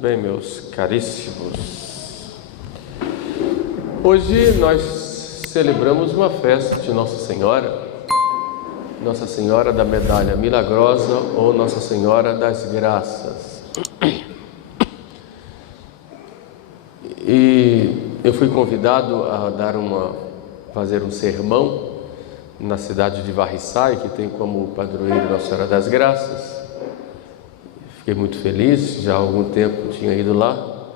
bem, meus caríssimos. Hoje nós celebramos uma festa de Nossa Senhora da Medalha Milagrosa ou Nossa Senhora das Graças. E eu fui convidado a fazer um sermão na cidade de Varriçai, que tem como padroeiro Nossa Senhora das Graças. Fiquei muito feliz, já há algum tempo tinha ido lá.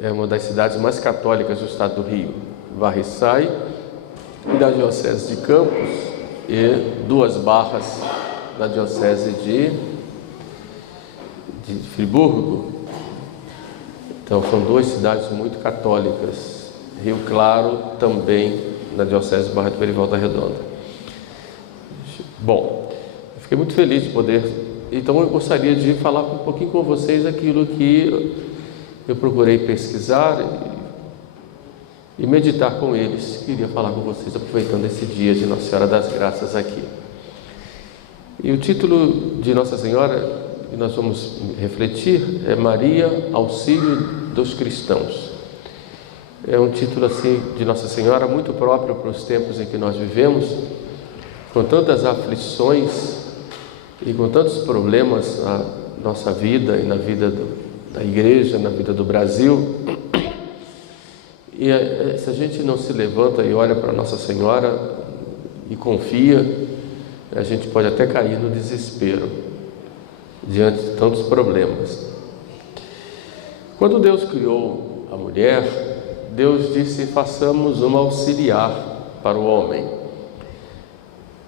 É uma das cidades mais católicas do estado do Rio, Varriçai, da Diocese de Campos, e Duas Barras, da Diocese de Friburgo. Então são duas cidades muito católicas. Rio Claro também, na Diocese de Barra do Pera e Volta Redonda. Bom, eu fiquei muito feliz de poder. Então eu gostaria de falar um pouquinho com vocês aquilo que eu procurei pesquisar e meditar com eles. Queria falar com vocês aproveitando esse dia de Nossa Senhora das Graças aqui. E o título de Nossa Senhora que nós vamos refletir é Maria, Auxílio dos Cristãos. É um título assim de Nossa Senhora muito próprio para os tempos em que nós vivemos, com tantas aflições e com tantos problemas na nossa vida e na vida da igreja, na vida do Brasil. E se a gente não se levanta e olha para Nossa Senhora e confia, a gente pode até cair no desespero diante de tantos problemas. Quando Deus criou a mulher, Deus disse: façamos uma auxiliar para o homem.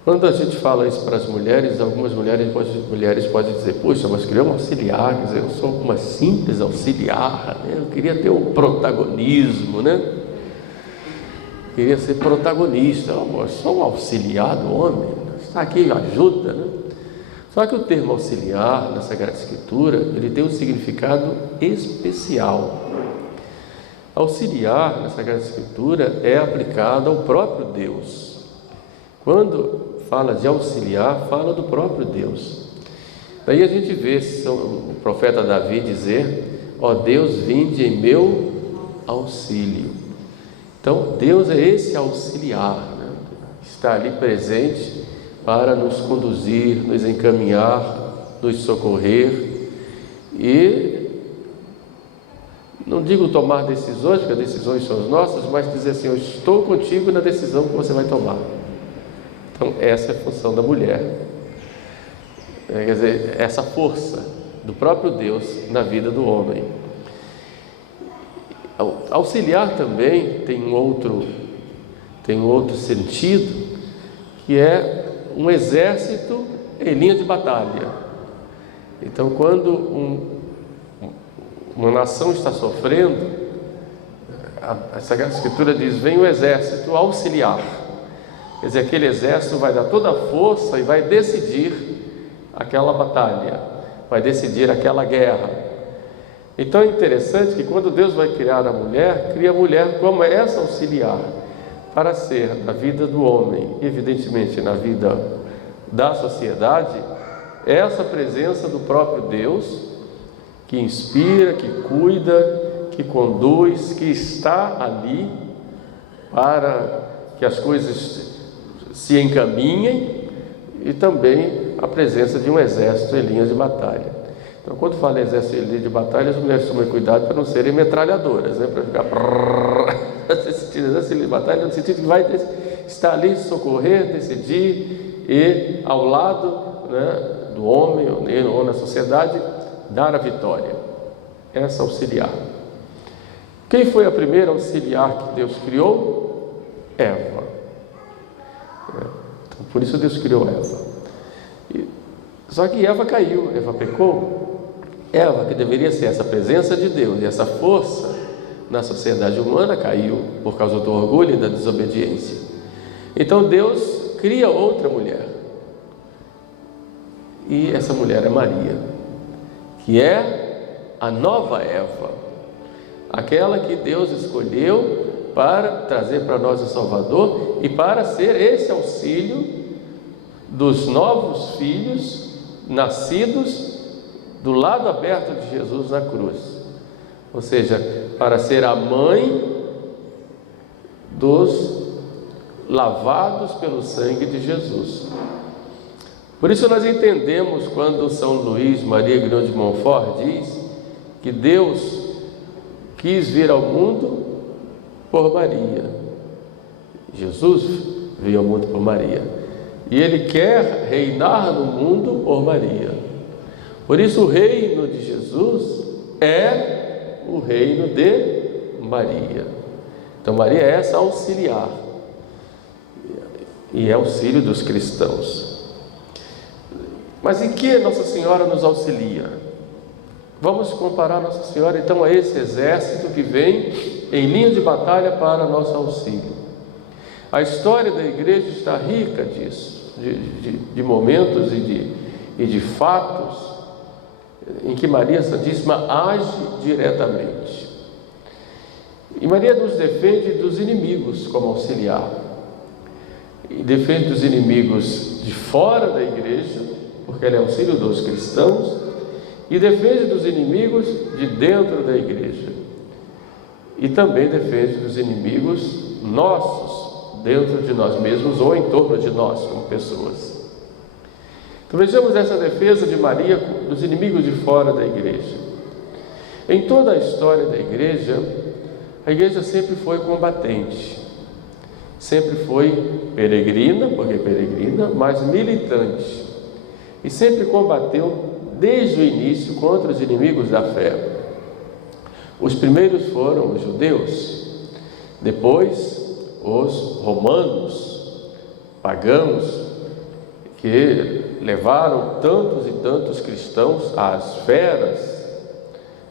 Quando a gente fala isso para as mulheres, algumas mulheres podem dizer: puxa, mas criou um auxiliar, quer dizer, eu sou uma simples auxiliar, né? Eu queria ter um protagonismo, né? Queria ser protagonista. Eu sou um auxiliar do homem, está aqui, ajuda, né? Só que o termo auxiliar na Sagrada Escritura, ele tem um significado especial. Auxiliar na Sagrada Escritura é aplicado ao próprio Deus. Quando fala de auxiliar, fala do próprio Deus. Daí a gente vê o profeta Davi dizer: ó Deus, vinde em meu auxílio. Então Deus é esse auxiliar, né? Está ali presente para nos conduzir, nos encaminhar, nos socorrer e, não digo tomar decisões, porque as decisões são as nossas, mas dizer assim: eu estou contigo na decisão que você vai tomar. Então essa é a função da mulher, quer dizer, essa força do próprio Deus na vida do homem. Auxiliar também tem um outro sentido, que é um exército em linha de batalha. Então, quando uma nação está sofrendo, a Sagrada Escritura diz: vem o exército auxiliar. Quer dizer, aquele exército vai dar toda a força e vai decidir aquela batalha, vai decidir aquela guerra. Então é interessante que quando Deus vai criar a mulher, cria a mulher como essa auxiliar, para ser na vida do homem, evidentemente na vida da sociedade, essa presença do próprio Deus, que inspira, que cuida, que conduz, que está ali para que as coisas se encaminhem, e também a presença de um exército em linhas de batalha. Então, quando fala em exército em linha de batalha, as mulheres tomem cuidado para não serem metralhadoras, né? Para ficar exército de batalha, no sentido que vai estar ali socorrer, decidir e ao lado, né, do homem ou na sociedade, dar a vitória. Essa auxiliar. Quem foi a primeira auxiliar que Deus criou? Eva. Então, por isso Deus criou Eva. Só que Eva caiu, Eva pecou. Eva, que deveria ser essa presença de Deus e essa força na sociedade humana, caiu por causa do orgulho e da desobediência. Então Deus cria outra mulher, e essa mulher é Maria, que é a nova Eva, aquela que Deus escolheu para trazer para nós o Salvador e para ser esse auxílio dos novos filhos nascidos do lado aberto de Jesus na cruz. ou seja, para ser a mãe dos lavados pelo sangue de Jesus. Por isso nós entendemos quando São Luís Maria Grignion de Montfort diz que Deus quis vir ao mundo por Maria. Jesus veio ao mundo por Maria. E Ele quer reinar no mundo por Maria. Por isso o reino de Jesus é o reino de Maria. Então Maria é essa auxiliar. E é auxílio dos cristãos. Mas em que Nossa Senhora nos auxilia? Vamos comparar Nossa Senhora então a esse exército que vem em linha de batalha para nosso auxílio. A história da igreja está rica disso, de momentos e de fatos em que Maria Santíssima age diretamente. E Maria nos defende dos inimigos como auxiliar. E defende dos inimigos de fora da igreja, porque ela é auxílio dos cristãos, e defende dos inimigos de dentro da igreja. E também defende dos inimigos nossos, dentro de nós mesmos ou em torno de nós, como pessoas. Então vejamos essa defesa de Maria dos inimigos de fora da igreja. Em toda a história da igreja, a igreja sempre foi combatente, sempre foi peregrina, porque peregrina, mas militante, e sempre combateu desde o início contra os inimigos da fé. Os primeiros foram os judeus, depois os romanos, pagãos, que levaram tantos e tantos cristãos às feras,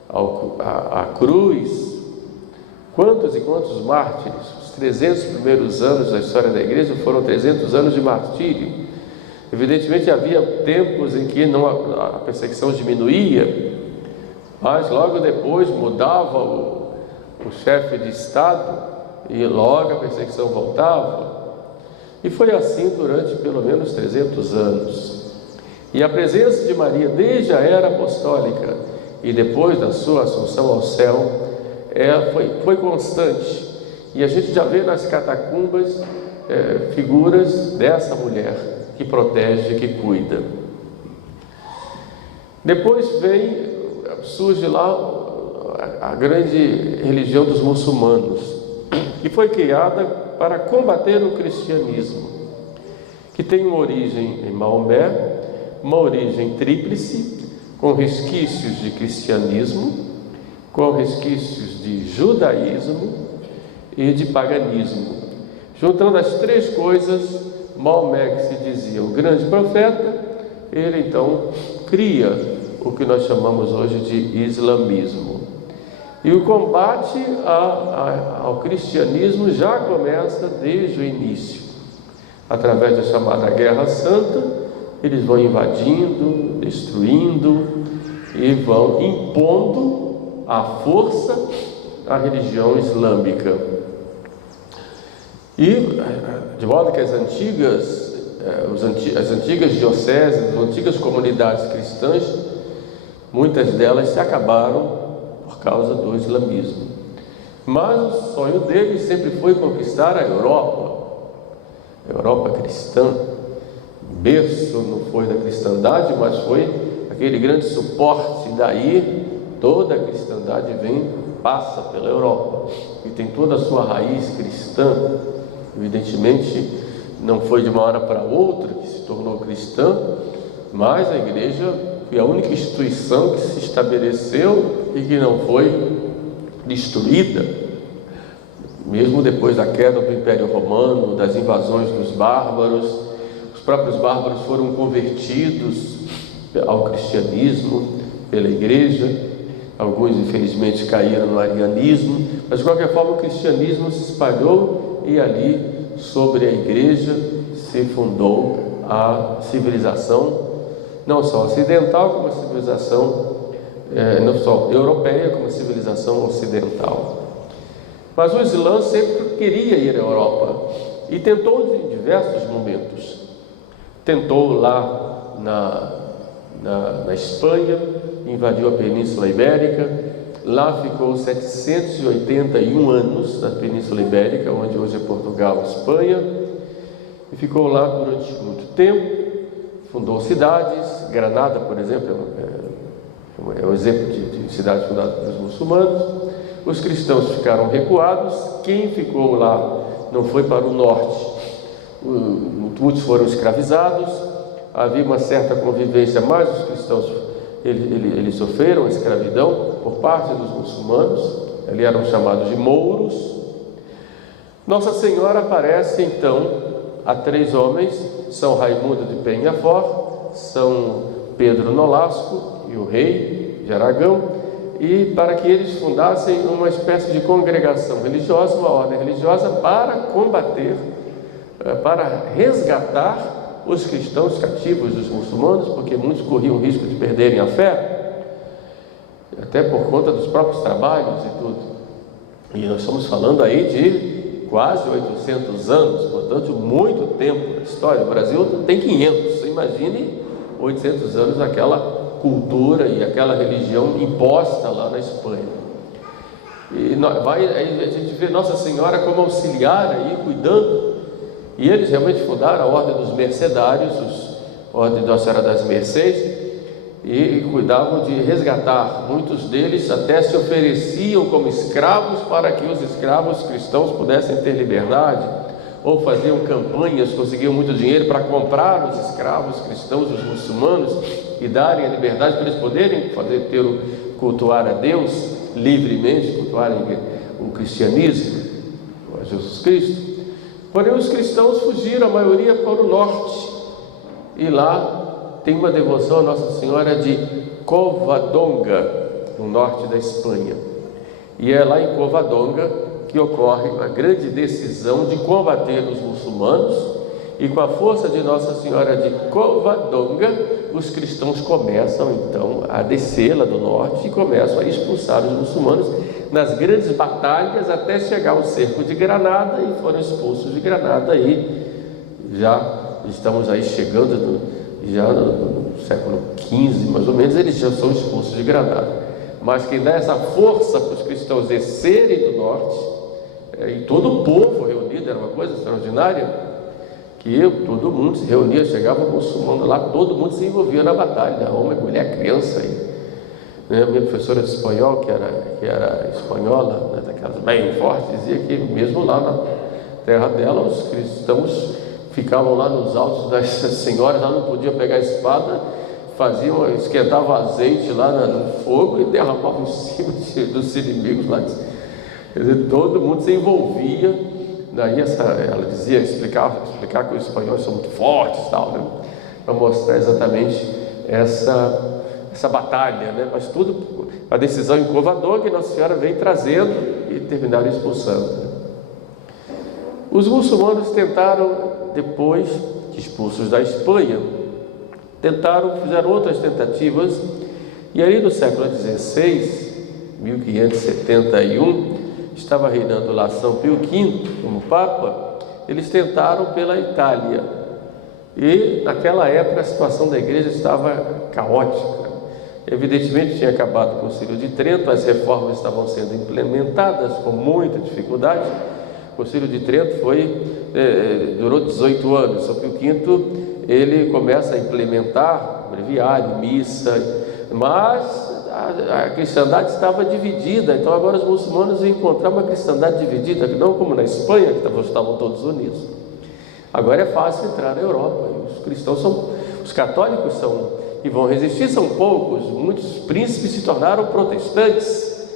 à cruz. Quantos e quantos mártires? Os 300 primeiros anos da história da igreja foram 300 anos de martírio. Evidentemente havia tempos em que a perseguição diminuía, mas logo depois mudava o chefe de Estado e logo a perseguição voltava. E foi assim durante pelo menos 300 anos. E a presença de Maria desde a era apostólica e depois da sua assunção ao céu foi constante. E a gente já vê nas catacumbas figuras dessa mulher que protege, que cuida. Depois surge lá a grande religião dos muçulmanos, que foi criada para combater o cristianismo, que tem uma origem em Maomé, uma origem tríplice, com resquícios de cristianismo, com resquícios de judaísmo e de paganismo. Juntando as três coisas, Maomé, que se dizia o grande profeta, ele então cria o que nós chamamos hoje de islamismo. E o combate ao cristianismo já começa desde o início. Através da chamada Guerra Santa, eles vão invadindo, destruindo e vão impondo à força a religião islâmica. E, de modo que as antigas dioceses, as antigas comunidades cristãs, muitas delas se acabaram por causa do islamismo. Mas o sonho deles sempre foi conquistar a Europa cristã. Berço não foi da cristandade, mas foi aquele grande suporte. Daí toda a cristandade passa pela Europa e tem toda a sua raiz cristã. Evidentemente não foi de uma hora para outra que se tornou cristã, mas a igreja foi a única instituição que se estabeleceu e que não foi destruída, mesmo depois da queda do Império Romano, das invasões dos bárbaros. Os próprios bárbaros foram convertidos ao cristianismo pela igreja, alguns infelizmente caíram no arianismo, mas de qualquer forma o cristianismo se espalhou e ali sobre a igreja se fundou a civilização, não só ocidental, como a civilização não só europeia, como a civilização ocidental. Mas o Islã sempre queria ir à Europa e tentou em diversos momentos. Tentou lá na Espanha, invadiu a Península Ibérica, Lá ficou 781 anos, na Península Ibérica, onde hoje é Portugal e Espanha, e ficou lá durante muito tempo. Fundou cidades. Granada, por exemplo, é um exemplo de cidade fundada pelos muçulmanos. Os cristãos ficaram recuados. Quem ficou lá não foi para o norte. Muitos foram escravizados. Havia uma certa convivência, mas os cristãos eles sofreram a escravidão por parte dos muçulmanos. Ali eram chamados de mouros. Nossa Senhora aparece então a 3 homens: São Raimundo de Peñafort, São Pedro Nolasco e o rei de Aragão, e para que eles fundassem uma espécie de congregação religiosa, uma ordem religiosa, para combater, para resgatar os cristãos cativos dos muçulmanos, porque muitos corriam o risco de perderem a fé, até por conta dos próprios trabalhos e tudo. E nós estamos falando aí de quase 800 anos, portanto, muito tempo na história. O Brasil tem 500, você imagine 800 anos daquela cultura e aquela religião imposta lá na Espanha. E a gente vê Nossa Senhora como auxiliar aí, cuidando. E eles realmente fundaram a Ordem dos Mercedários, a Ordem da Senhora das Mercês, e cuidavam de resgatar. Muitos deles até se ofereciam como escravos para que os escravos cristãos pudessem ter liberdade, ou faziam campanhas, conseguiam muito dinheiro para comprar os escravos cristãos, os muçulmanos, e darem a liberdade para eles poderem cultuar a Deus livremente, cultuarem o cristianismo, a Jesus Cristo. Porém, os cristãos fugiram, a maioria, para o norte, e lá tem uma devoção a Nossa Senhora de Covadonga, no norte da Espanha. E é lá em Covadonga que ocorre a grande decisão de combater os muçulmanos, e com a força de Nossa Senhora de Covadonga, os cristãos começam então a descer lá do norte e começam a expulsar os muçulmanos nas grandes batalhas, até chegar ao cerco de Granada, e foram expulsos de Granada. E já estamos aí chegando já no século XV, mais ou menos, eles já são expulsos de Granada. Mas quem dá essa força para os cristãos descerem do norte, e todo o povo reunido, era uma coisa extraordinária, que todo mundo se reunia, chegava o muçulmano lá, todo mundo se envolvia na batalha, homem, mulher, criança. Minha professora de espanhol, que era espanhola, né, daquelas bem fortes, dizia que mesmo lá na terra dela, os cristãos ficavam lá nos altos das senhoras, lá não podiam pegar a espada, esquentavam azeite lá no fogo e derramavam em cima dos inimigos lá. Quer dizer, todo mundo se envolvia. Daí ela dizia, explicar que os espanhóis são muito fortes, tal, né, para mostrar exatamente essa batalha, né? Mas tudo, a decisão em Covadonga, que Nossa Senhora vem trazendo e terminaram expulsando, né? Os muçulmanos tentaram, depois de expulsos da Espanha, fizeram outras tentativas, e ali no século XVI, 1571, estava reinando lá São Pio V como Papa. Eles tentaram pela Itália, e naquela época a situação da igreja estava caótica. Evidentemente tinha acabado o Concílio de Trento, as reformas estavam sendo implementadas com muita dificuldade. O Concílio de Trento durou 18 anos. São Pio V ele começa a implementar breviário, missa, mas a cristandade estava dividida. Então agora os muçulmanos iam encontrar uma cristandade dividida, não como na Espanha, que estavam todos unidos. Agora é fácil entrar na Europa, os cristãos os católicos que vão resistir são poucos. Muitos príncipes se tornaram protestantes,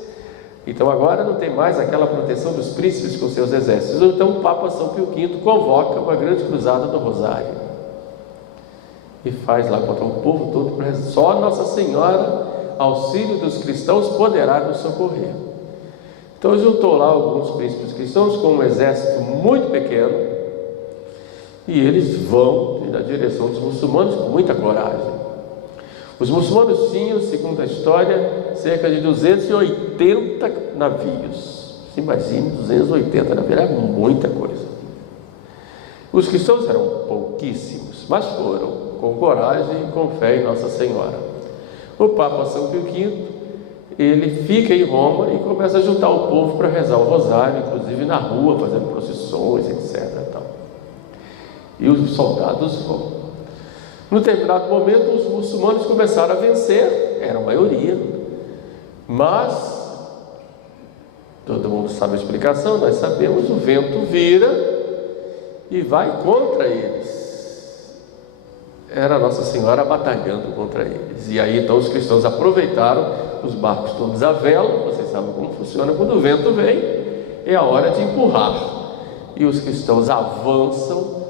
então agora não tem mais aquela proteção dos príncipes com seus exércitos. Então o Papa São Pio V convoca uma grande cruzada do Rosário e faz lá contra o povo todo. Só Nossa Senhora, auxílio dos cristãos, poderá nos socorrer. Então juntou lá alguns príncipes cristãos com um exército muito pequeno, e eles vão na direção dos muçulmanos com muita coragem. Os muçulmanos tinham, segundo a história, cerca de 280 navios. Se imagine, 280 navios, era muita coisa. Os cristãos eram pouquíssimos, mas foram com coragem e com fé em Nossa Senhora. O Papa São Pio V ele fica em Roma e começa a juntar o povo para rezar o rosário, inclusive na rua, fazendo procissões, etc. E os soldados vão. Num determinado momento, os muçulmanos começaram a vencer, era a maioria, mas todo mundo sabe a explicação, nós sabemos, o vento vira e vai contra eles. Era Nossa Senhora batalhando contra eles. E aí então os cristãos aproveitaram os barcos todos à vela. Vocês sabem como funciona: quando o vento vem, é a hora de empurrar. E os cristãos avançam,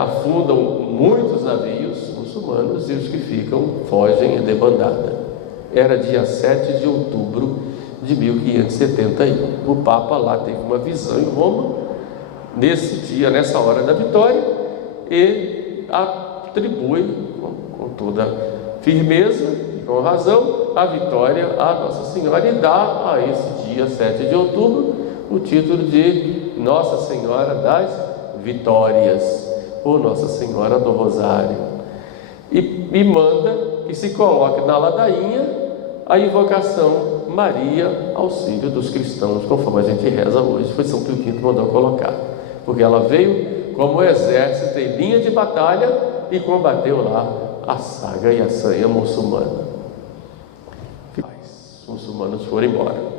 afundam muitos navios muçulmanos, e os que ficam fogem em debandada. Era dia 7 de outubro de 1571. O Papa lá teve uma visão em Roma, nesse dia, nessa hora da vitória, e atribui com toda firmeza e com razão a vitória a Nossa Senhora, e dá a esse dia 7 de outubro o título de Nossa Senhora das Vitórias, ou Nossa Senhora do Rosário, e manda que se coloque na ladainha a invocação Maria, auxílio dos cristãos, conforme a gente reza hoje. Foi São Pio V que mandou colocar, porque ela veio como exército em linha de batalha e combateu lá a saga e a sanha muçulmana. Os muçulmanos foram embora.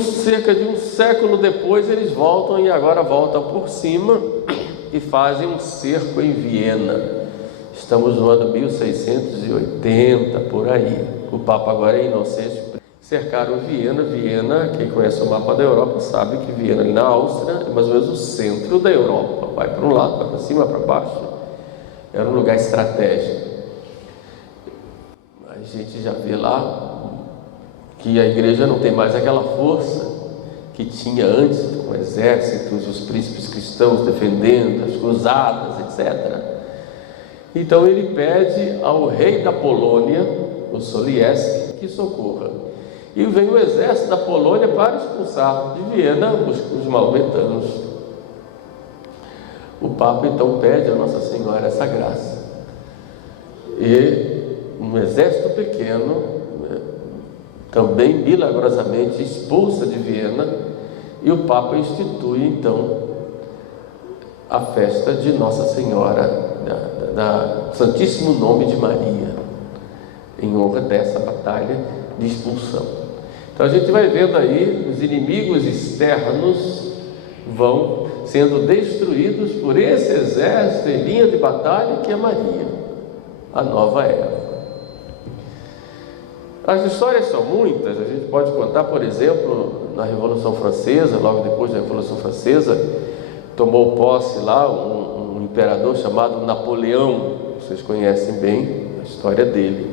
Cerca de um século depois, eles voltam, e agora voltam por cima e fazem um cerco em Viena. Estamos no ano 1680, por aí. O Papa agora é Inocêncio. Cercaram Viena. Quem conhece o mapa da Europa sabe que Viena, ali na Áustria, é mais ou menos o centro da Europa. Vai para um lado, vai para cima, para baixo. Era um lugar estratégico. A gente já vê lá que a igreja não tem mais aquela força que tinha antes, com exércitos, os príncipes cristãos defendendo, as cruzadas, etc. Então ele pede ao rei da Polônia, o Sobieski, que socorra. E vem o exército da Polônia para expulsar de Viena os maometanos. O Papa então pede a Nossa Senhora essa graça. E um exército pequeno, também milagrosamente expulsa de Viena, e o Papa institui então a festa de Nossa Senhora da Santíssimo Nome de Maria, em honra dessa batalha de expulsão. Então a gente vai vendo aí os inimigos externos vão sendo destruídos por esse exército em linha de batalha que é Maria, a nova Eva. As histórias são muitas. A gente pode contar, por exemplo, na Revolução Francesa, logo depois da Revolução Francesa, tomou posse lá um imperador chamado Napoleão. Vocês conhecem bem a história dele.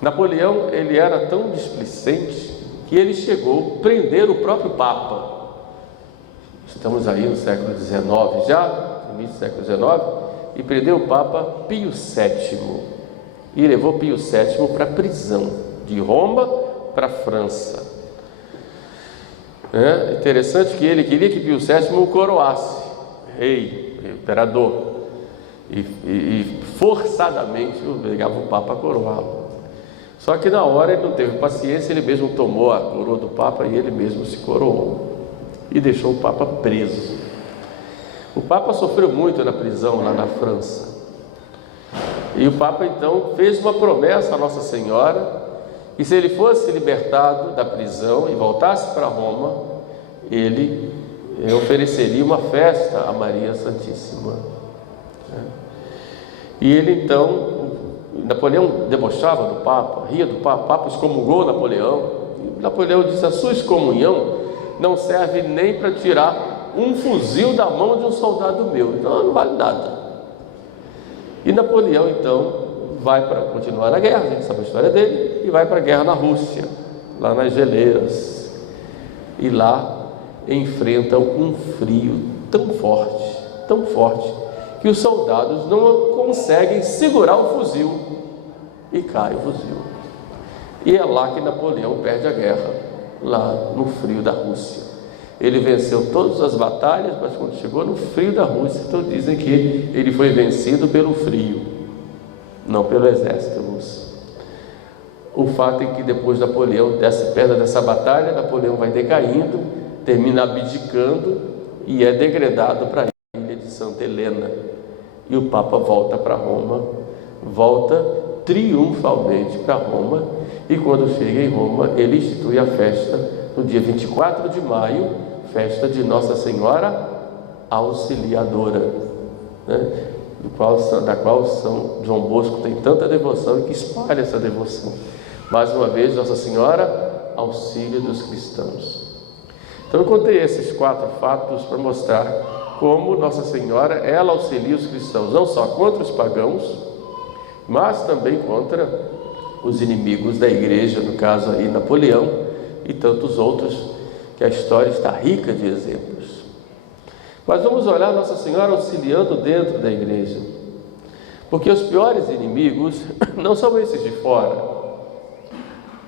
Napoleão, ele era tão displicente que ele chegou a prender o próprio Papa. Estamos aí no século XIX já, no início do século XIX, e prendeu o Papa Pio VII. E levou Pio VII para a prisão, de Roma para a França. É interessante que ele queria que Pio VII o coroasse, rei, imperador, e forçadamente obrigava o Papa a coroá-lo. Só que na hora ele não teve paciência, ele mesmo tomou a coroa do Papa e ele mesmo se coroou, e deixou o Papa preso. O Papa sofreu muito na prisão lá na França. E o Papa então fez uma promessa a Nossa Senhora, que se ele fosse libertado da prisão e voltasse para Roma, ele ofereceria uma festa a Maria Santíssima. E ele então, Napoleão debochava do Papa, ria do Papa, o Papa excomungou Napoleão. E Napoleão disse: a sua excomunhão não serve nem para tirar um fuzil da mão de um soldado meu, então não vale nada. E Napoleão então vai para continuar a guerra, a gente sabe a história dele, e vai para a guerra na Rússia, lá nas geleiras, e lá enfrentam um frio tão forte, que os soldados não conseguem segurar o fuzil, e cai o fuzil. E é lá que Napoleão perde a guerra, lá no frio da Rússia. Ele venceu todas as batalhas, mas quando chegou no frio da Rússia, então dizem que ele foi vencido pelo frio, não pelo exército russo. O fato é que depois Napoleão, perto dessa batalha, Napoleão vai decaindo, termina abdicando e é degradado para a ilha de Santa Helena. E o Papa volta para Roma, volta triunfalmente para Roma, e quando chega em Roma, ele institui a festa no dia 24 de maio, festa de Nossa Senhora Auxiliadora, né? Da qual São João Bosco tem tanta devoção e que espalha essa devoção. Mais uma vez, Nossa Senhora, auxílio dos cristãos. Então eu contei esses 4 fatos para mostrar como Nossa Senhora, ela auxilia os cristãos, não só contra os pagãos, mas também contra os inimigos da igreja, no caso aí Napoleão e tantos outros, que a história está rica de exemplos. Mas vamos olhar Nossa Senhora auxiliando dentro da igreja, porque os piores inimigos não são esses de fora.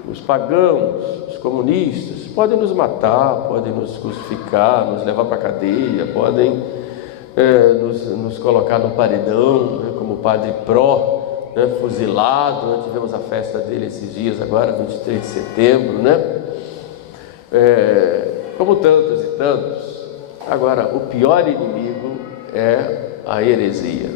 Os pagãos, os comunistas, podem nos matar, podem nos crucificar, nos levar para a cadeia, podem nos colocar no paredão, né, como o padre Pró, né, fuzilado. Nós tivemos a festa dele esses dias agora, 23 de setembro, né? Como tantos e tantos. Agora, o pior inimigo é a heresia.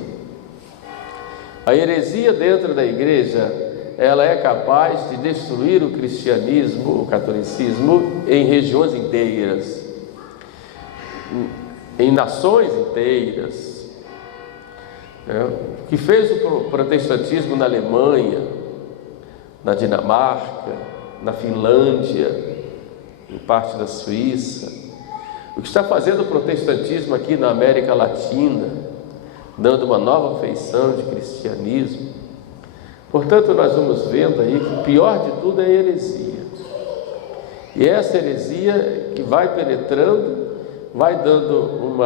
A heresia dentro da igreja, ela é capaz de destruir o cristianismo, o catolicismo, em regiões inteiras, em nações inteiras. O que fez o protestantismo na Alemanha, na Dinamarca, na Finlândia, em parte da Suíça, o que está fazendo o protestantismo aqui na América Latina, dando uma nova feição de cristianismo. Portanto, nós vamos vendo aí que o pior de tudo é a heresia. E essa heresia que vai penetrando, vai dando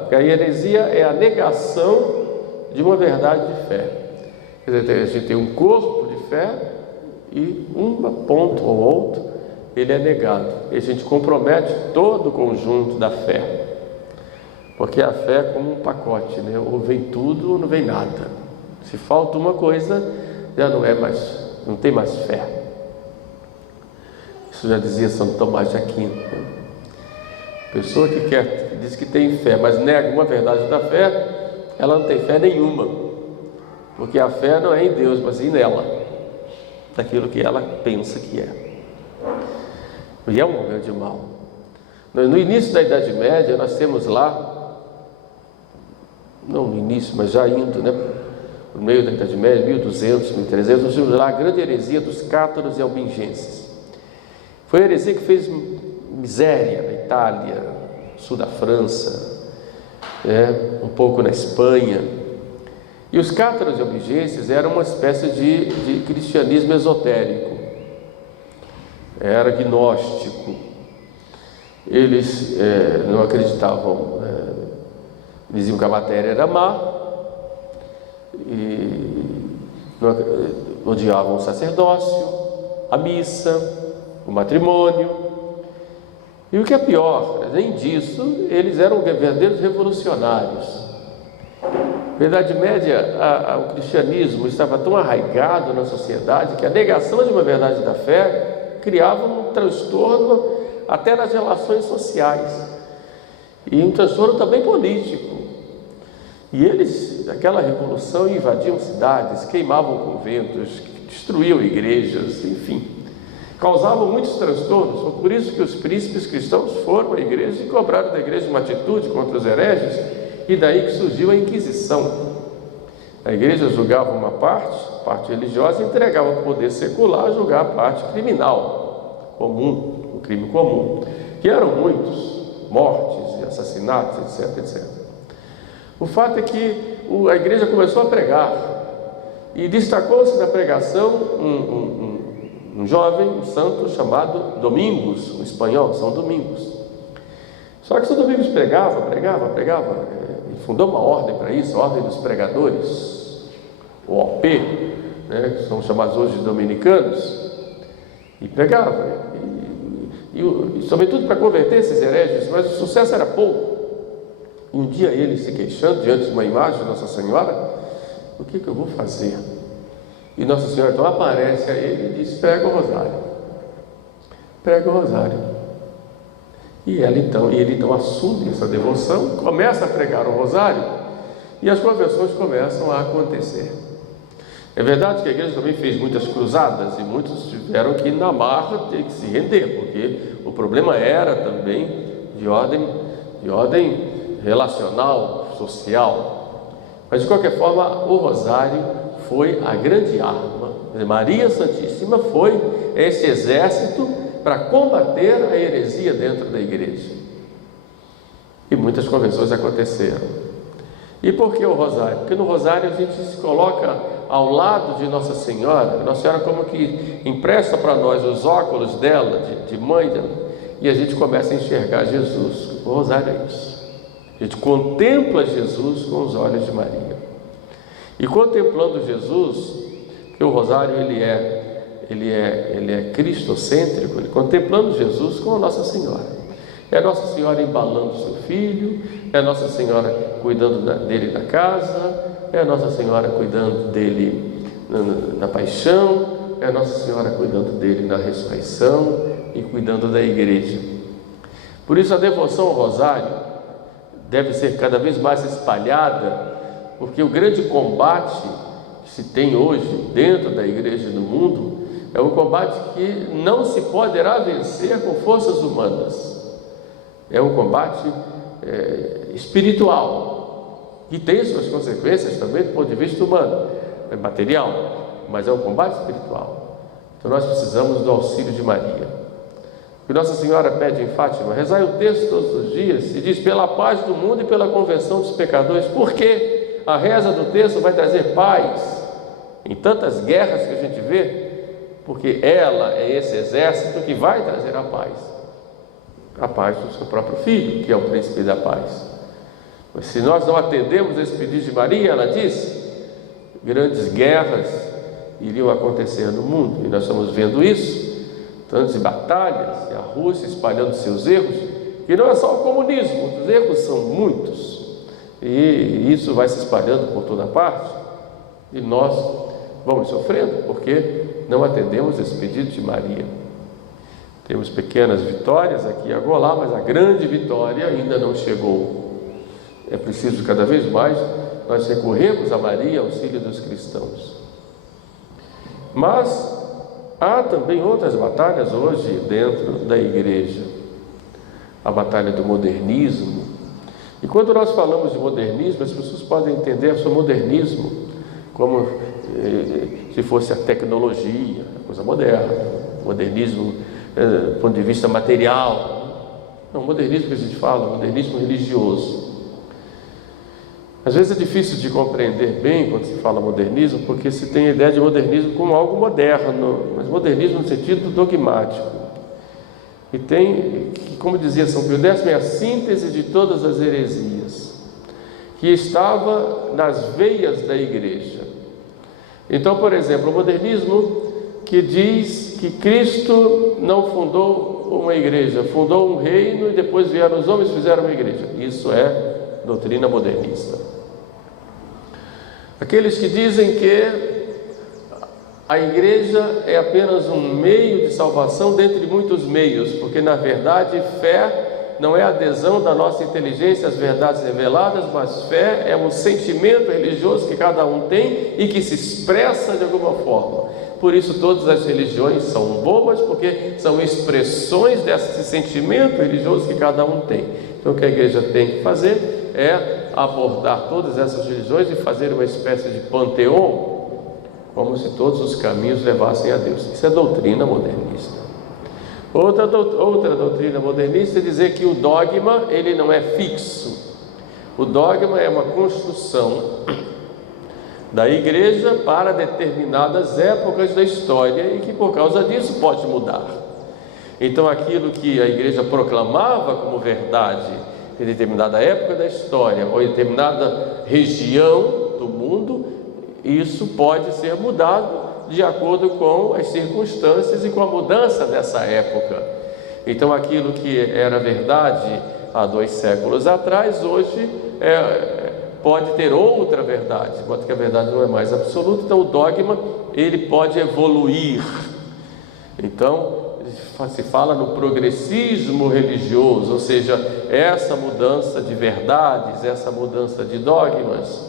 porque a heresia é a negação de uma verdade de fé. Quer dizer, a gente tem um corpo de fé e um ponto ou outro ele é negado. E a gente compromete todo o conjunto da fé. Porque a fé é como um pacote, né? Ou vem tudo ou não vem nada. Se falta uma coisa, já não tem mais fé. Isso já dizia São Tomás de Aquino, né? Pessoa que diz que tem fé, mas nega uma verdade da fé, ela não tem fé nenhuma. Porque a fé não é em Deus, mas sim nela, daquilo que ela pensa que é. E é um grande mal. No início da Idade Média, nós temos lá, não no início, mas já indo, né, no meio da Idade Média, 1200, 1300, nós temos lá a grande heresia dos cátaros e albigenses. Foi a heresia que fez miséria na Itália, sul da França, um pouco na Espanha. E os cátaros e albigenses eram uma espécie de cristianismo esotérico. Era gnóstico. Eles não acreditavam, diziam que a matéria era má, e odiavam o sacerdócio, a missa, o matrimônio. E o que é pior, além disso, eles eram verdadeiros revolucionários. Na Idade Média, o cristianismo estava tão arraigado na sociedade que a negação de uma verdade da fé criava um transtorno até nas relações sociais e um transtorno também político. E eles, naquela revolução, invadiam cidades, queimavam conventos, destruíam igrejas, enfim, causavam muitos transtornos. Foi por isso que os príncipes cristãos foram à igreja e cobraram da igreja uma atitude contra os hereges, e daí que surgiu a Inquisição. A igreja julgava uma parte religiosa, e entregava ao poder secular a julgar a parte criminal, comum, o crime comum, que eram muitos, mortes, assassinatos, etc, etc. O fato é que a igreja começou a pregar, e destacou-se na pregação um jovem, um santo chamado Domingos, um espanhol, São Domingos. Só que São Domingos pregava, e fundou uma ordem para isso, a Ordem dos Pregadores, o OP, né, que são chamados hoje de dominicanos, e pregava, e sobretudo para converter esses hereges, mas o sucesso era pouco. Um dia ele se queixando diante de uma imagem de Nossa Senhora: o que eu vou fazer? E Nossa Senhora então aparece a ele e diz: prega o rosário, prega o rosário. E ele então assume essa devoção, começa a pregar o rosário, e as conversões começam a acontecer. É verdade que a igreja também fez muitas cruzadas, e muitos tiveram que ir na marra, ter que se render, porque o problema era também de ordem relacional, social. Mas de qualquer forma, o rosário foi a grande arma. Maria Santíssima foi esse exército para combater a heresia dentro da igreja. E muitas conversões aconteceram. E por que o rosário? Porque no rosário a gente se coloca ao lado de Nossa Senhora. Nossa Senhora como que empresta para nós os óculos dela, de mãe, e a gente começa a enxergar Jesus. O rosário é isso. A gente contempla Jesus com os olhos de Maria. E contemplando Jesus, que o rosário ele é cristocêntrico, contemplando Jesus com a Nossa Senhora. É Nossa Senhora embalando seu filho, é Nossa Senhora cuidando dele na casa, é Nossa Senhora cuidando dele na paixão, é Nossa Senhora cuidando dele na ressurreição e cuidando da igreja. Por isso a devoção ao rosário deve ser cada vez mais espalhada, porque o grande combate que se tem hoje dentro da igreja e no mundo é um combate que não se poderá vencer com forças humanas. É um combate espiritual, que tem suas consequências também do ponto de vista humano, material, mas é um combate espiritual. Então nós precisamos do auxílio de Maria. O que Nossa Senhora pede em Fátima: rezai o texto todos os dias, e diz: pela paz do mundo e pela conversão dos pecadores. Por quê? A reza do texto vai trazer paz em tantas guerras que a gente vê, porque ela é esse exército que vai trazer a paz do seu próprio Filho, que é o príncipe da paz. Mas se nós não atendemos esse pedido de Maria, ela diz, grandes guerras iriam acontecer no mundo, e nós estamos vendo isso, tantas batalhas, e a Rússia espalhando seus erros, que não é só o comunismo, os erros são muitos, e isso vai se espalhando por toda parte, e nós vamos sofrendo, porque não atendemos esse pedido de Maria. Temos pequenas vitórias aqui e acolá, mas a grande vitória ainda não chegou. É preciso cada vez mais nós recorrermos a Maria, auxílio dos cristãos. Mas há também outras batalhas hoje dentro da igreja. A batalha do modernismo. E quando nós falamos de modernismo, as pessoas podem entender o modernismo como se fosse a tecnologia, a coisa moderna, modernismo do ponto de vista material. Não, o modernismo que a gente fala, o modernismo religioso. Às vezes é difícil de compreender bem quando se fala modernismo, porque se tem a ideia de modernismo como algo moderno, mas modernismo no sentido dogmático. E tem, como dizia São Pio X, é a síntese de todas as heresias, que estava nas veias da igreja. Então, por exemplo, o modernismo que diz que Cristo não fundou uma igreja, fundou um reino e depois vieram os homens e fizeram uma igreja. Isso é doutrina modernista. Aqueles que dizem que a igreja é apenas um meio de salvação dentre muitos meios, porque na verdade fé não é a adesão da nossa inteligência às verdades reveladas, mas fé é um sentimento religioso que cada um tem e que se expressa de alguma forma. Por isso todas as religiões são bobas, porque são expressões desse sentimento religioso que cada um tem. Então o que a igreja tem que fazer é abordar todas essas religiões e fazer uma espécie de panteão, como se todos os caminhos levassem a Deus. Isso é doutrina modernista. Outra doutrina modernista é dizer que o dogma ele não é fixo. O dogma é uma construção da igreja para determinadas épocas da história e que por causa disso pode mudar. Então aquilo que a igreja proclamava como verdade em determinada época da história ou em determinada região do mundo, isso pode ser mudado de acordo com as circunstâncias e com a mudança dessa época. Então aquilo que era verdade há 2 séculos atrás, hoje pode ter outra verdade, enquanto que a verdade não é mais absoluta. Então o dogma ele pode evoluir. Então, se fala no progressismo religioso, ou seja, essa mudança de verdades, essa mudança de dogmas.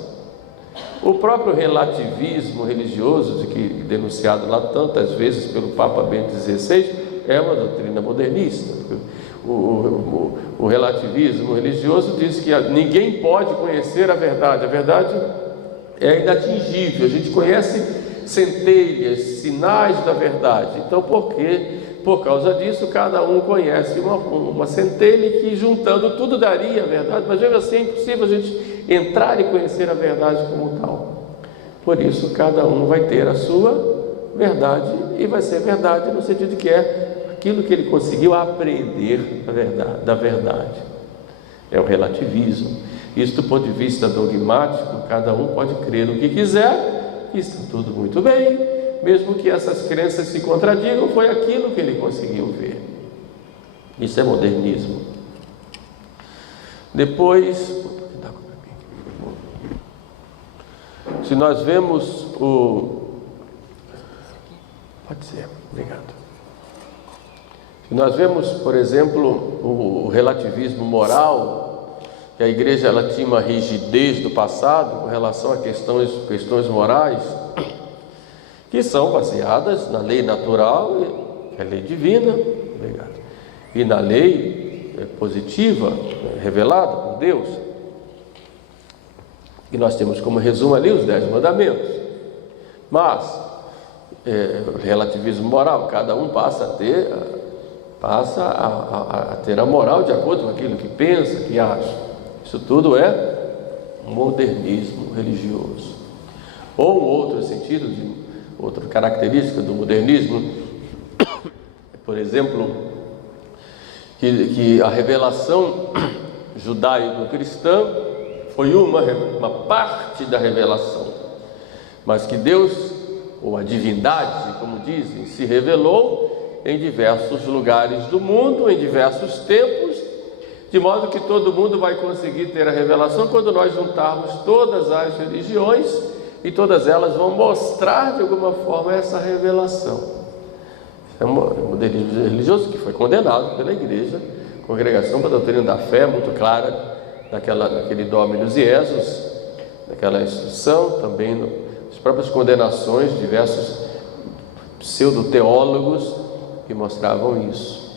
O próprio relativismo religioso, denunciado lá tantas vezes pelo Papa Bento XVI, é uma doutrina modernista. O relativismo religioso diz que ninguém pode conhecer a verdade é inatingível, a gente conhece centelhas, sinais da verdade. Então, por causa disso, cada um conhece uma centelha que, juntando tudo, daria a verdade, mas mesmo assim é impossível a gente entrar e conhecer a verdade como tal. Por isso, cada um vai ter a sua verdade, e vai ser verdade no sentido de que é aquilo que ele conseguiu aprender da verdade. É o relativismo. Isso, do ponto de vista dogmático, cada um pode crer no que quiser, e está tudo muito bem, mesmo que essas crenças se contradigam, foi aquilo que ele conseguiu ver. Isso é modernismo. Depois, se nós vemos pode ser, obrigado. Se nós vemos, por exemplo, o relativismo moral, que a igreja ela tinha uma rigidez do passado com relação a questões morais, que são baseadas na lei natural, que é a lei divina, obrigado, e na lei positiva, revelada por Deus. E nós temos como resumo ali os 10 mandamentos. Mas, relativismo moral, cada um passa a ter a moral de acordo com aquilo que pensa, que acha. Isso tudo é modernismo religioso. Ou um outro sentido, outra característica do modernismo, por exemplo, que a revelação judaico-cristã foi uma parte da revelação, mas que Deus, ou a divindade, como dizem, se revelou em diversos lugares do mundo, em diversos tempos, de modo que todo mundo vai conseguir ter a revelação quando nós juntarmos todas as religiões, e todas elas vão mostrar de alguma forma essa revelação. É um modernismo religioso que foi condenado pela Igreja, Congregação para a Doutrina da Fé, muito clara, daquele Dominus Jesus, daquela instrução, também as próprias condenações de diversos pseudo-teólogos que mostravam isso.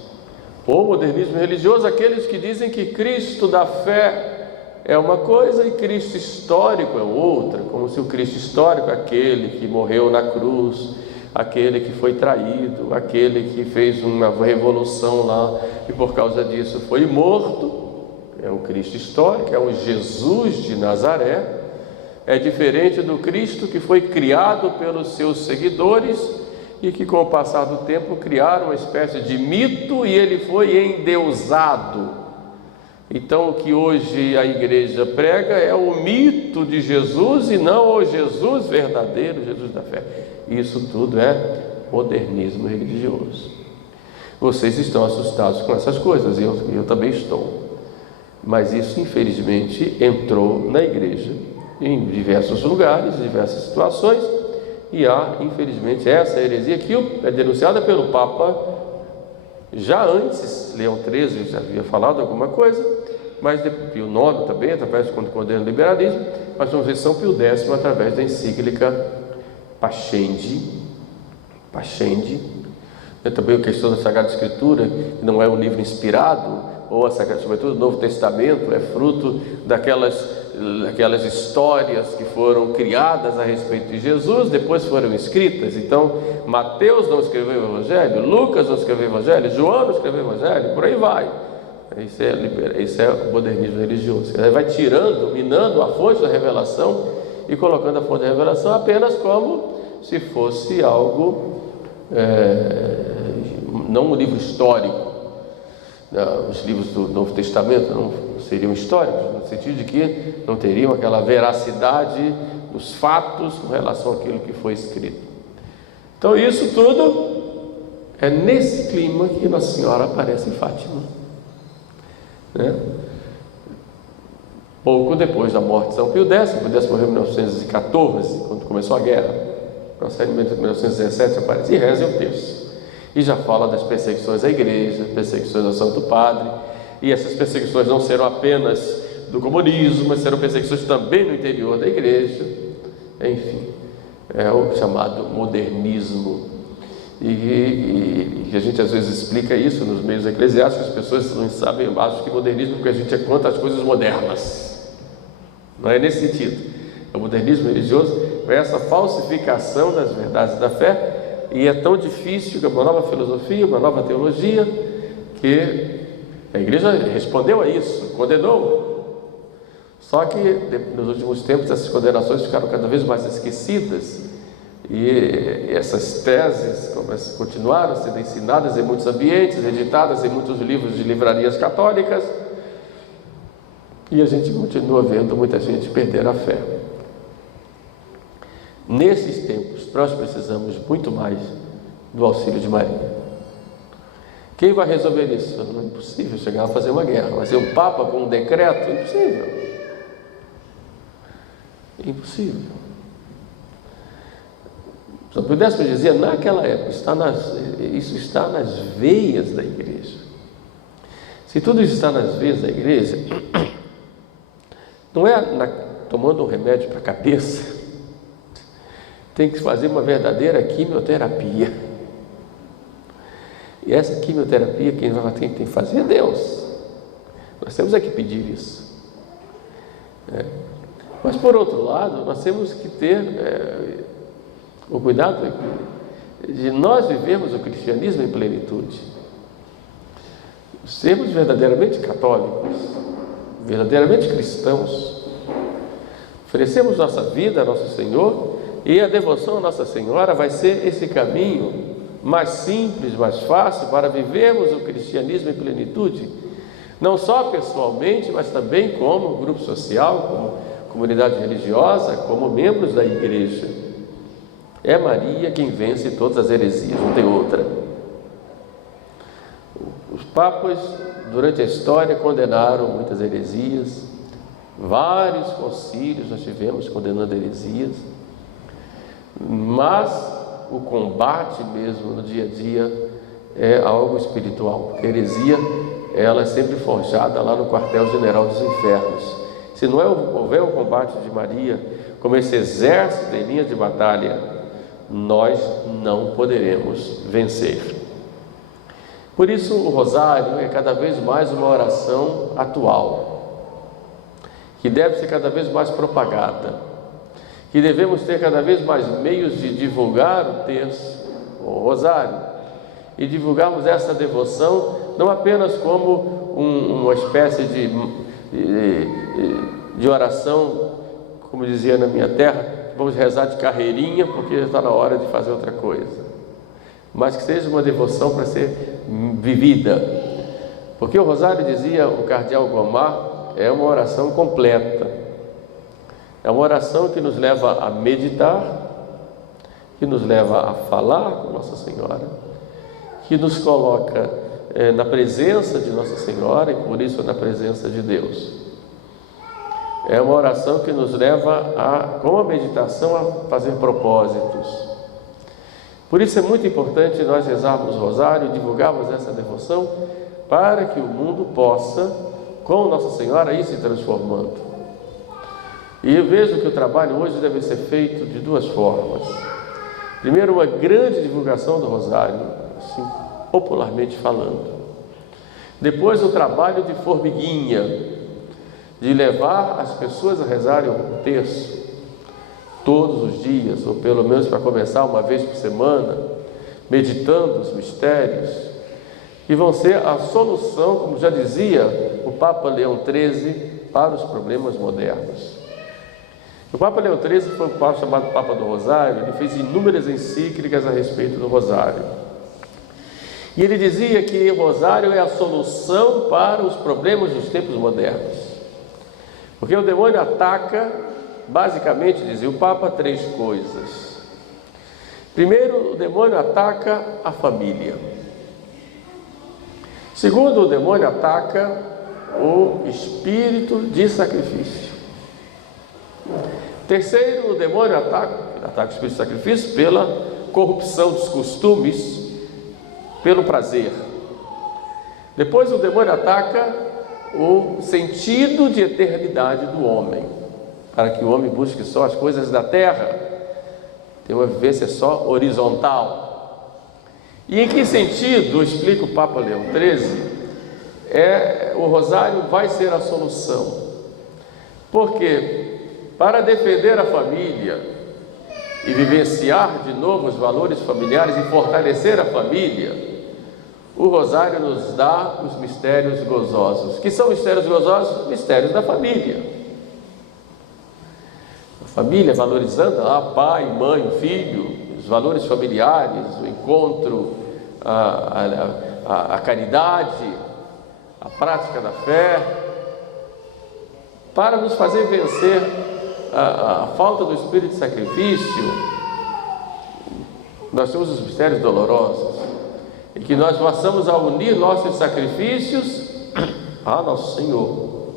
Ou modernismo religioso, aqueles que dizem que Cristo da fé é uma coisa e Cristo histórico é outra, como se o Cristo histórico é aquele que morreu na cruz, aquele que foi traído, aquele que fez uma revolução lá e por causa disso foi morto. É o Cristo histórico, é o Jesus de Nazaré. É diferente do Cristo que foi criado pelos seus seguidores e que, com o passar do tempo, criaram uma espécie de mito e ele foi endeusado. Então, o que hoje a igreja prega é o mito de Jesus e não o Jesus verdadeiro, Jesus da fé. Isso tudo é modernismo religioso. Vocês estão assustados com essas coisas, e eu também estou. Mas isso, infelizmente, entrou na igreja em diversos lugares, em diversas situações, e há, infelizmente, essa heresia que é denunciada pelo Papa já antes. Leão XIII já havia falado alguma coisa, mas Pio IX também, através do condena o liberalismo, mas vamos ver São Pio X através da encíclica Pascendi. Também a questão da Sagrada Escritura, que não é um livro inspirado, ou sobretudo o Novo Testamento é fruto daquelas histórias que foram criadas a respeito de Jesus, depois foram escritas. Então, Mateus não escreveu o Evangelho, Lucas não escreveu o Evangelho, João não escreveu o Evangelho, por aí vai. Isso é o modernismo religioso. Ele vai minando a fonte da revelação e colocando a fonte da revelação apenas como se fosse algo, não um livro histórico. Os livros do Novo Testamento não seriam históricos, no sentido de que não teriam aquela veracidade dos fatos com relação àquilo que foi escrito. Então, isso tudo é nesse clima que Nossa Senhora aparece em Fátima, né? Pouco depois da morte de São Pio X. Pio X morreu em 1914, quando começou a guerra. Evangelho de 1917 aparece, e rezem o terço. E já fala das perseguições à igreja, perseguições ao Santo Padre, e essas perseguições não serão apenas do comunismo, mas serão perseguições também no interior da igreja. Enfim, é o chamado modernismo. E a gente às vezes explica isso nos meios eclesiásticos, as pessoas não sabem, acham que modernismo porque a gente é contra as coisas modernas. Não é nesse sentido. O modernismo religioso é essa falsificação das verdades da fé, e é tão difícil que uma nova filosofia, uma nova teologia, que a igreja respondeu a isso, condenou. Só que nos últimos tempos essas condenações ficaram cada vez mais esquecidas, e essas teses continuaram a ser ensinadas em muitos ambientes, editadas em muitos livros de livrarias católicas, e a gente continua vendo muita gente perder a fé. Nesses tempos, nós precisamos muito mais do auxílio de Maria. Quem vai resolver isso? Não é impossível chegar a fazer uma guerra. Vai ser um Papa com um decreto? Impossível. Impossível. São Pio X dizia, naquela época, isso está nas veias da igreja. Se tudo isso está nas veias da igreja, não é tomando um remédio para a cabeça, tem que fazer uma verdadeira quimioterapia. E essa quimioterapia, quem tem que fazer é Deus. Nós temos que pedir isso. Mas, por outro lado, nós temos que ter o cuidado de nós vivermos o cristianismo em plenitude. Sermos verdadeiramente católicos, verdadeiramente cristãos. Oferecemos nossa vida a nosso Senhor, e a devoção a Nossa Senhora vai ser esse caminho mais simples, mais fácil para vivermos o cristianismo em plenitude, não só pessoalmente, mas também como grupo social, como comunidade religiosa, como membros da igreja. É Maria quem vence todas as heresias, não tem outra. Os papas, durante a história, condenaram muitas heresias, vários concílios nós tivemos condenando heresias, mas o combate mesmo no dia a dia é algo espiritual, porque a heresia ela é sempre forjada lá no quartel-general dos infernos. Se não houver o combate de Maria como esse exército em linha de batalha, nós não poderemos vencer. Por isso o rosário é cada vez mais uma oração atual, que deve ser cada vez mais propagada, que devemos ter cada vez mais meios de divulgar o terço, o rosário, e divulgarmos essa devoção não apenas como uma espécie de oração, como dizia na minha terra, vamos rezar de carreirinha porque está na hora de fazer outra coisa, mas que seja uma devoção para ser vivida, porque o rosário, dizia o cardeal Gomar, é uma oração completa. É uma oração que nos leva a meditar, que nos leva a falar com Nossa Senhora, que nos coloca na presença de Nossa Senhora e por isso na presença de Deus. É uma oração que nos leva, com a meditação, a fazer propósitos. Por isso é muito importante nós rezarmos o rosário, divulgarmos essa devoção, para que o mundo possa, com Nossa Senhora, ir se transformando. E eu vejo que o trabalho hoje deve ser feito de duas formas. Primeiro, uma grande divulgação do rosário, assim, popularmente falando. Depois, o trabalho de formiguinha, de levar as pessoas a rezarem o terço todos os dias, ou pelo menos para começar uma vez por semana, meditando os mistérios, que vão ser a solução, como já dizia o Papa Leão XIII, para os problemas modernos. O Papa Leão XIII foi um papa chamado Papa do Rosário. Ele fez inúmeras encíclicas a respeito do rosário. E ele dizia que o rosário é a solução para os problemas dos tempos modernos. Porque o demônio ataca, basicamente, dizia o Papa, três coisas. Primeiro, o demônio ataca a família. Segundo, o demônio ataca o espírito de sacrifício. Terceiro, o demônio ataca ataca o espírito de sacrifício pela corrupção dos costumes, pelo prazer. Depois o demônio ataca o sentido de eternidade do homem, para que o homem busque só as coisas da terra, tem uma vivência só horizontal. E em que sentido, explica o Papa Leão XIII, o rosário vai ser a solução? Porque para defender a família e vivenciar de novo os valores familiares e fortalecer a família, o rosário nos dá os mistérios gozosos. Que são mistérios gozosos? Mistérios da família. A família valorizando pai, mãe, filho, os valores familiares, o encontro, a caridade, a prática da fé, para nos fazer vencer a falta do espírito de sacrifício. Nós temos os mistérios dolorosos, e que nós possamos a unir nossos sacrifícios a nosso Senhor,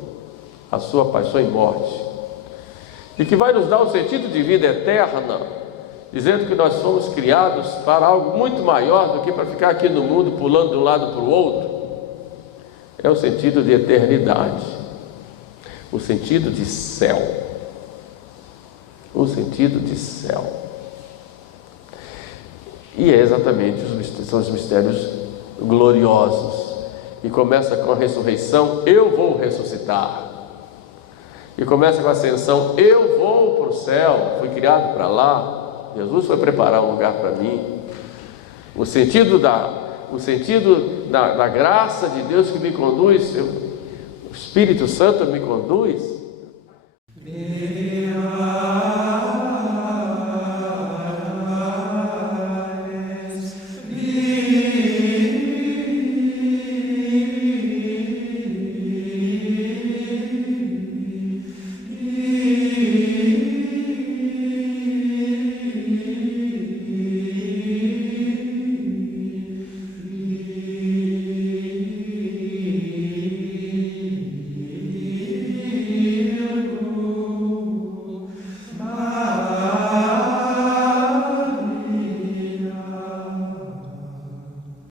a sua paixão e morte, e que vai nos dar um sentido de vida eterna, dizendo que nós somos criados para algo muito maior do que para ficar aqui no mundo pulando de um lado para o outro. É o sentido de eternidade, o sentido de céu, o sentido de céu. E é exatamente são os mistérios gloriosos, e começa com a ressurreição, eu vou ressuscitar, e começa com a ascensão, eu vou para o céu, fui criado para lá, Jesus foi preparar um lugar para mim. O sentido da graça de Deus que me conduz, o Espírito Santo me conduz,